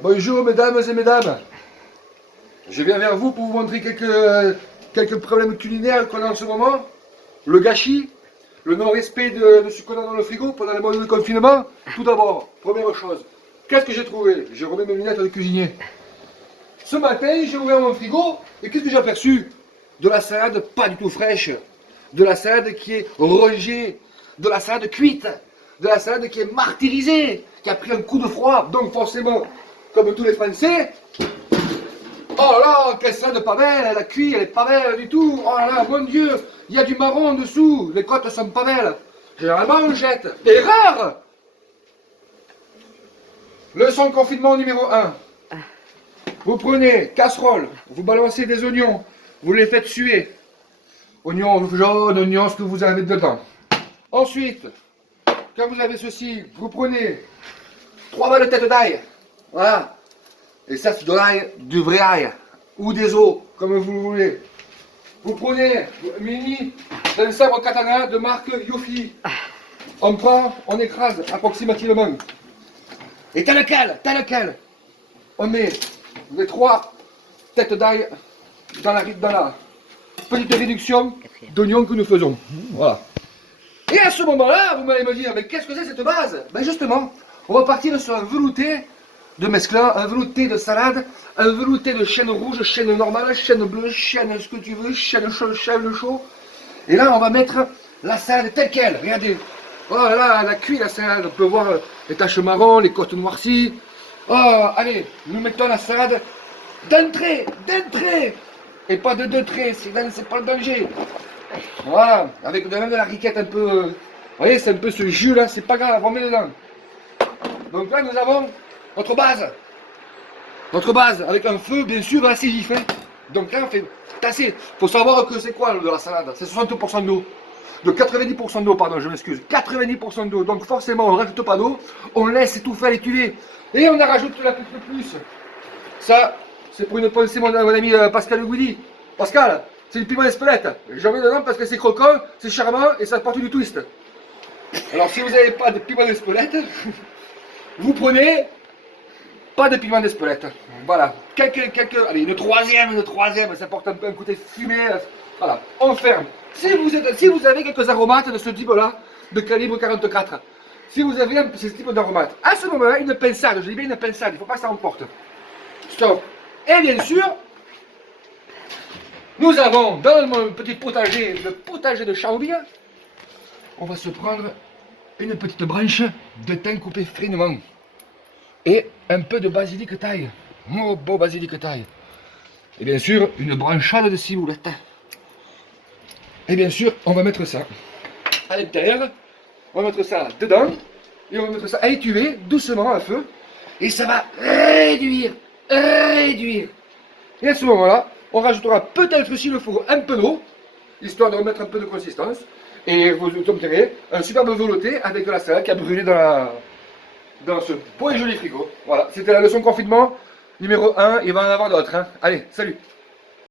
Bonjour mesdames et mesdames, je viens vers vous pour vous montrer quelques problèmes culinaires qu'on a en ce moment. Le gâchis, le non-respect de ce qu'on a dans le frigo pendant le mois de confinement. Tout d'abord, première chose, qu'est-ce que j'ai trouvé? J'ai remis mes lunettes de cuisinier. Ce matin, j'ai ouvert mon frigo et qu'est-ce que j'ai aperçu? De la salade pas du tout fraîche, de la salade qui est rongée, de la salade cuite, de la salade qui est martyrisée, qui a pris un coup de froid, donc forcément, comme tous les Français, oh là, quelle salade pas belle, elle a cuit, elle est pas belle du tout, oh là, mon Dieu, il y a du marron en dessous, les côtes sont pas belles, généralement on jette, erreur! Leçon de confinement numéro 1. Vous prenez casserole, vous balancez des oignons, vous les faites suer. Oignons jaunes, oignons, ce que vous avez dedans. Ensuite, quand vous avez ceci, vous prenez 3 balles de tête d'ail. Voilà. Et ça, c'est de l'ail, du vrai ail. Ou des os, comme vous voulez. Vous prenez mini d'un sabre katana de marque Yofi. On prend, on écrase approximativement. Et tel quel, on met les 3 têtes d'ail dans la petite réduction d'oignons que nous faisons. Voilà. Et à ce moment-là, vous m'allez me dire, mais qu'est-ce que c'est cette base? Ben justement, on va partir sur un velouté de mesclun, un velouté de salade, un velouté de chêne rouge, chêne normal, chêne bleu, chêne ce que tu veux, chêne chaud. Et là, on va mettre la salade telle qu'elle. Regardez. Oh là, elle a cuit la salade. On peut voir les taches marron, les côtes noircies. Oh, allez, nous mettons la salade d'un trait. Et pas de 2 traits, c'est pas le danger. Voilà, avec même de la riquette un peu. Vous voyez, c'est un peu ce jus là, c'est pas grave, on met dedans. Donc là, nous avons notre base. Notre base, avec un feu bien sûr assez vif. Hein. Donc là, on fait tasser. Il faut savoir que c'est quoi de la salade? C'est 60% d'eau. De 90% d'eau, pardon, je m'excuse. 90% d'eau. Donc forcément, on ne rajoute pas d'eau. On laisse étouffer l'étuver. Et on en rajoute la petite plus. Ça, c'est pour une pensée, mon ami Pascal Goudi. Pascal, c'est du piment d'Espelette. J'en mets dedans parce que c'est croquant, c'est charmant et ça apporte du twist. Alors si vous n'avez pas de piment d'Espelette, vous prenez pas de piment d'Espelette. Voilà. Allez, une troisième, ça porte un peu un côté fumé. Voilà, on ferme. Si vous avez quelques aromates de ce type-là, de calibre 44, si vous avez ce type d'aromates, à ce moment-là, une pinçade, je dis bien une pinçade, il ne faut pas que ça emporte. Stop. Et bien sûr, nous avons dans mon petit potager, le potager de Chambly, on va se prendre une petite branche de thym coupé finement et un peu de basilic taille, mon beau basilic taille. Et bien sûr, une branchade de ciboulette. Et bien sûr, on va mettre ça à l'intérieur, on va mettre ça dedans, et on va mettre ça à étuver doucement à feu, et ça va réduire. Et à ce moment-là, on rajoutera peut-être s'il le faut un peu d'eau, histoire de remettre un peu de consistance, et vous obtiendrez un superbe velouté avec de la salade qui a brûlé dans ce beau et joli frigo. Voilà, c'était la leçon confinement numéro 1, il va en avoir d'autres. Hein. Allez, salut!